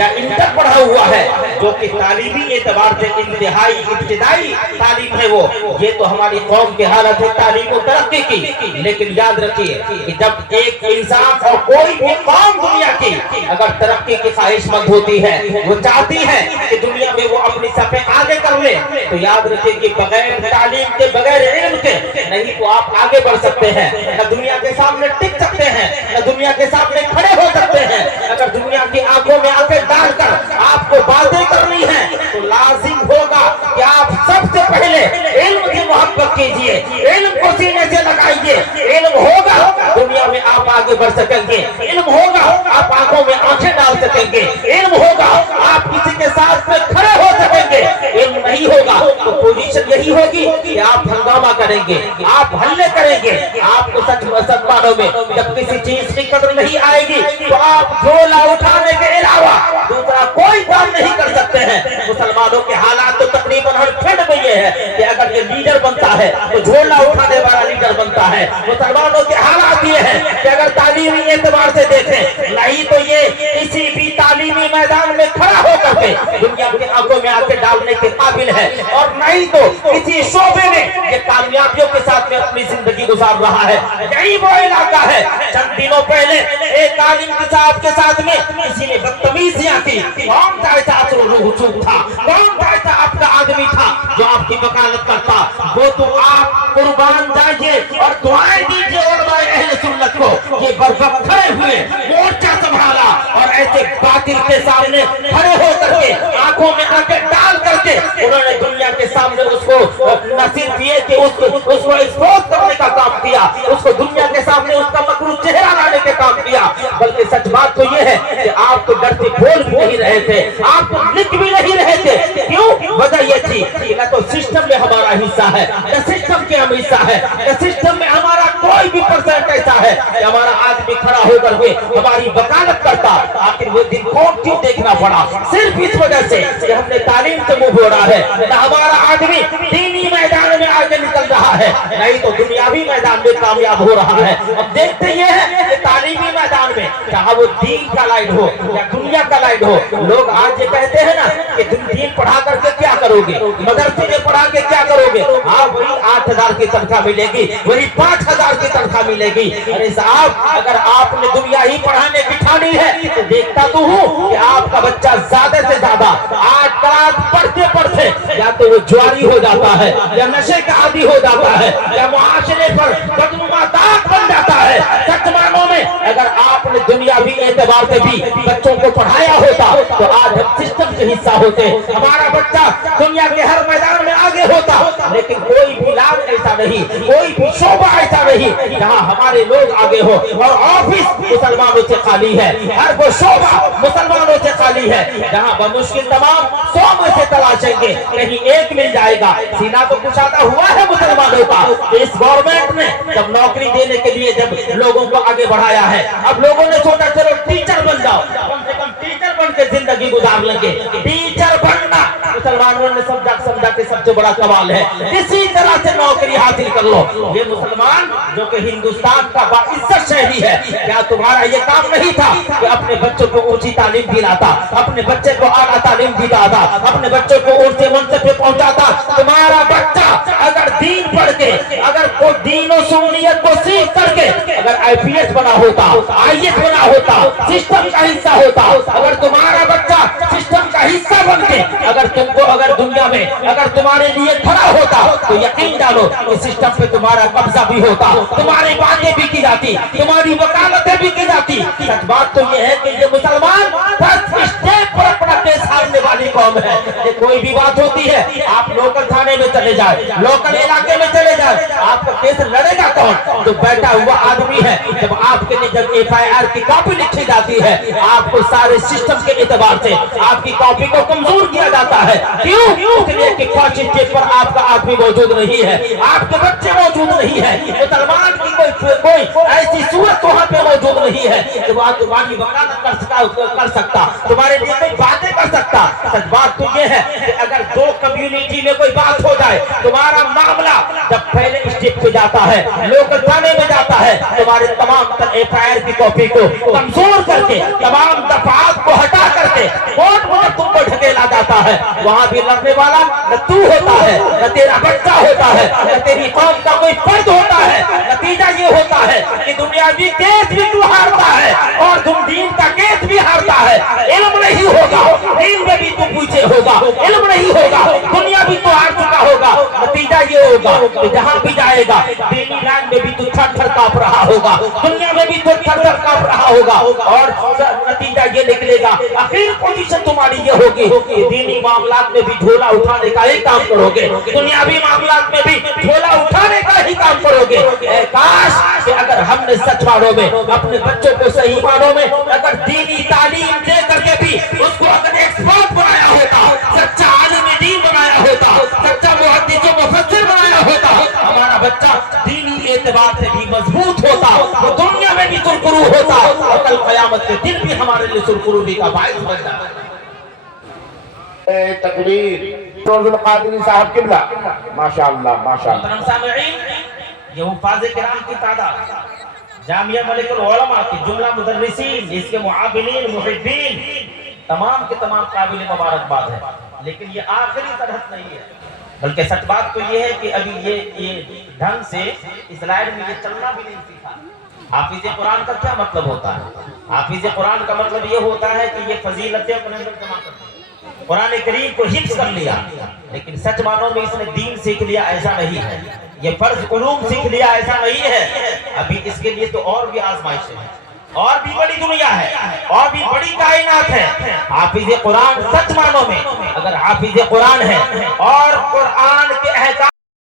یا انٹر پڑھا ہوا ہے جو کہ تعلیمی اعتبار سے انتہائی ابتدائی تعلیم ہے وہ، یہ تو ہماری قوم کی حالت ہے تعلیم و ترقی کی. لیکن یاد رکھیے کہ جب ایک انسان اور کوئی بھی قوم دنیا کی اگر ترقی کی خواہش مند ہوتی ہے، وہ چاہتی ہے کہ دنیا میں وہ اپنی صفیں آگے کر لے، تو یاد رکھیے کہ بغیر تعلیم کے بغیر علم کے نہیں تو آپ آگے بڑھ سکتے ہیں، نہ دنیا کے سامنے ٹک سکتے ہیں، نہ دنیا کے سامنے کھڑے ہو سکتے ہیں. اگر دنیا کی آنکھوں میں آنکھیں ڈال کر آپ کو باتیں کرنی ہیں تو لازم ہوگا کہ آپ سب سے پہلے علم کی محبت کیجئے، علم کو سینے سے لگائیے. علم ہوگا دنیا میں آپ آگے بڑھ سکیں گے، علم ہوگا آپ آنکھوں میں آنکھیں ڈال سکیں گے، علم ہوگا آپ کسی کے ساتھ میں کھڑے ہو سکیں گے. علم نہیں ہوگا تو پوزیشن یہی ہوگی کہ آپ ہنگامہ کریں گے، آپ ہلے کریں گے. آپ کو سچ مسلمانوں میں جب کسی چیز کی قدر نہیں آئے گی تو آپ جھولا اٹھانے کے علاوہ دوسرا کوئی کام نہیں کر سکتے ہیں. مسلمانوں کے حالات تو تقریباً ہر کھنڈ میں یہ ہے کہ اگر یہ لیڈر بنتا ہے تو جھولا اٹھانے والا لیڈر بنتا ہے. مسلمانوں کے حالات یہ ہے کہ اگر تعلیمی اعتبار سے دیکھیں نہیں تو یہ کسی بھی تعلیمی میدان میں کھڑا ہو کر کے دنیا کی آنکھوں میں آنکھیں ڈالنے کے قابل ہے، اور نہیں تو کسی شعبے میں یہ کامیابیوں کے ساتھ میں اپنی زندگی گزار رہا ہے. یہی وہ علاقہ ہے چند دنوں پہلے ایک عالم صاحب کے ساتھ میں کسی نے بدتمیزیاں کی. کون تھا ایسا رسوخ تھا، کون تھا ایسا آپ کا آدمی تھا جو آپ کی وکالت کرتا؟ وہ تو آپ قربان جائیے اور دعائیں دیجیے علماء اہل سنت کو. یہ بربق کھڑے ہوئے مورچہ سنبھالا اور ایسے باطل کے سامنے کھڑے ہو کر کے آنکھوں میں آنکھیں ڈال کر کے انہوں نے دنیا کے سامنے اس کو نہ صرف یہ کہ اس کو ایکسپوز کرنے کا کام کیا، اس کو دنیا کے سامنے اس کا مکروہ چہرہ لانے کے کام کیا. بلکہ سچ بات تو یہ ہے کہ آپ تو ڈر سے بول بھی نہیں رہے تھے، آپ تو لکھ بھی نہیں رہے تھے. کیوں؟ وجہ یہ تھی کہ نہ تو سسٹم میں ہمارا حصہ ہے، نہ سسٹم کے ہم حصہ ہے، نہ سسٹم میں ہمارا کوئی بھی پرسنٹ ایسا ہے کہ ہمارا آدمی کھڑا ہو کر کے ہماری وکالت کرتا. آخر وہ دن کون کیوں دیکھنا پڑا؟ صرف اس وجہ سے کہ ہم نے تعلیم سے منہ موڑا ہے. نہ ہمارا آدمی دینی میدان میں آگے نکل رہا ہے، نہیں تو دنیاوی میدان میں کامیاب ہو رہا ہے. اب دیکھتے یہ ہے کہ تعلیمی میدان میں چاہے وہ دین کا لائن ہو یا دنیا کا لائن ہو، لوگ آج یہ کہتے ہیں نا کہ تم دین پڑھا کر کے کیا کرو گے، مدرسے میں پڑھا کے کیا کرو گے؟ ہاں وہی 8,000 کی تنخواہ ملے گی، وہی 5,000 کی تنخواہ ملے گی. ارے صاحب اگر آپ نے دنیا ہی پڑھانے بٹھانی ہے تو دیکھتا تو ہوں کہ آپ کا بچہ زیادہ سے زیادہ 8 کلاس پڑھتے پڑھتے یا تو وہ جواری ہو جاتا ہے، یا نشے کا عادی ہو جاتا ہے، یا معاشرے پر بدنما داغ بن جاتا ہے. سچ معنوں میں اگر آپ نے دنیاوی اعتبار سے بھی بچوں کو پڑھایا ہوتا تو آج ہم سسٹم کے حصہ ہوتے، ہمارا بچہ دنیا کے ہر میدان میں آگے ہوتا. لیکن کوئی بھی لائن ایسا نہیں، کوئی بھی شعبہ ایسا نہیں جہاں ہمارے لوگ آگے ہو. اور آفس مسلمانوں سے خالی ہے، ہر وہ شعبہ مسلمانوں سے خالی ہے جہاں بمشکل تمام 100 میں سے تلاشیں گے کہیں ایک مل جائے گا. سینہ تو کشادہ ہوا ہے مسلمانوں کا. اس گورنمنٹ نے جب نوکری دینے کے لیے جب لوگوں کو آگے بڑھایا ہے، اب لوگوں نے سوچا چلو ٹیچر بن جاؤ، کم سے کم ٹیچر بن کے زندگی گزار لیں گے. ٹیچر بننا مسلمانوں نے سمجھا کہ سب سے بڑا سوال ہے، کسی طرح سے نوکری حاصل کر لو. یہ مسلمان جو کہ ہندوستان کا باعزت شہری ہے، کیا تمہارا یہ کام نہیں تھا کہ اپنے بچوں کو اونچی تعلیم دلاتا، اپنے بچے کو اعلیٰ تعلیم دلاتا، اپنے بچوں کو اونچے منصب پہ پہنچاتا؟ تمہارا بچہ اگر دین پڑھ کے، اگر کوئی دین و سنیت کو سیکھ کر کے اگر IPS بنا ہوتا، IAS بنا ہوتا، سسٹم کا حصہ ہوتا، اگر تمہارا بچہ سسٹم کا حصہ بن کے اگر تم کو اگر دنیا میں اگر تمہارے لیے کھڑا ہوتا تو یقین ڈالو کہ سسٹم پہ تمہارا قبضہ بھی ہوتا، تمہاری باتیں بھی کی جاتی، تمہاری وکالتیں بھی کی جاتی. سچ بات تو یہ ہے کہ یہ مسلمان بس اسٹیج پر اپنا کیس ہارنے والی قوم ہے. یہ کوئی بھی بات ہوتی ہے آپ لوکل تھانے میں چلے جائیں، لوکل علاقے میں چلے جائیں، آپ کا کیس لڑے گا کون؟ جو بیٹھا ہوا آدمی ہے. جب آپ کے لیے جب FIR کی کاپی لکھی جاتی ہے، آپ کو سارے سسٹم کے اعتبار سے آپ کی کاپی کو کمزور کیا جاتا ہے. کیوں؟ اس لیے کہ فرسٹ اسٹیج پر آپ کا آدمی موجود نہیں ہے، آپ کے بچے موجود نہیں ہے، مسلمان کی کوئی ایسی صورت وہاں پہ موجود نہیں ہے کہ وہ تمہاری وکالت کر سکتا، تمہارے لیے کوئی باتیں کر سکتا. سچ بات تو یہ ہے کہ اگر دو کمیونٹی میں کوئی بات ہو جائے، تمہارا معاملہ جب پہلے اسٹیج پہ جاتا ہے، لوکل تھانے میں جاتا ہے، تمہارے تمام FIR کی کاپی کو کمزور کر کے، تمام دفعات کو ہٹا کر کے ہے وہاں بھی لڑنے والا نہ تو ہوتا ہے نہ تیرا بچہ ہوتا ہے نہ تیری قوم کا کوئی فرد ہوتا ہے. نتیجہ یہ ہوتا ہے کہ دنیاوی کیس بھی تو ہارتا ہے اور تم دین کا کیس بھی ہارتا ہے. علم نہیں ہوگا دین میں بھی تو پیچھے ہوگا, علم نہیں ہوگا دنیا بھی تو ہار چکا ہوگا. نتیجہ یہ ہوگا کہ جہاں بھی جائے گا دینی لائن میں بھی تو تھر تھر کانپ رہا ہوگا, دنیا میں بھی تو تھر تھر کانپ رہا ہوگا. اور نتیجہ یہ نکلے گا آخر پوزیشن تمہاری یہ ہوگی کہ دینی معاملات میں بھی جھولا اٹھانے کا ہی کام کرو گے, دنیاوی معاملات میں بھی جھولا اٹھانے کا ہی کام کرو گے. اے کاش کہ اگر ہم نے سچ معنوں میں اپنے بچوں کو صحیح معنوں میں اگر دینی تعلیم دے کر کے بھی اس کو اگر ایکسپرٹ بنایا ہوتا, سچا عالم دین بنایا ہوتا, سچا محدث و مفسر بنایا ہوتا, ہمارا بچہ دینی اعتبار سے بھی مضبوط ہوتا, وہ دنیا میں بھی سرخرو ہوتا اور کل قیامت کے دن بھی ہمارے لیے سرخروی کا باعث بن جاتا. تقریر فیروز القادری صاحب قبلہ ماشاءاللہ ماشاءاللہ. محترم سامعین, یہ حفاظ کرام کی تعداد, جامعہ ملک العلماء کے جملہ مدرسین, اس کے معاونین, محبین, تمام کے تمام قابل مبارکباد ہے. لیکن یہ آخری طرح نہیں ہے, بلکہ سچ بات تو یہ ہے کہ ابھی یہ ڈھنگ سے اس لائن میں یہ چلنا بھی نہیں سیکھا. حافظ قرآن کا کیا مطلب ہوتا ہے؟ حافظ قرآن کا مطلب یہ ہوتا ہے کہ یہ فضیلتیں اپنے اندر جمع کرتے ہیں, قرآن کریم کو حفظ کر لیا, لیکن سچ معنوں میں اس نے دین سیکھ لیا ایسا نہیں ہے. یہ فرض علوم سیکھ لیا ایسا نہیں ہے. ابھی اس کے لیے تو اور بھی آزمائشیں ہیں, اور بھی بڑی دنیا ہے, اور بھی بڑی کائنات ہے. حافظ قرآن سچ معنوں میں اگر حافظ قرآن ہے اور قرآن کے احکام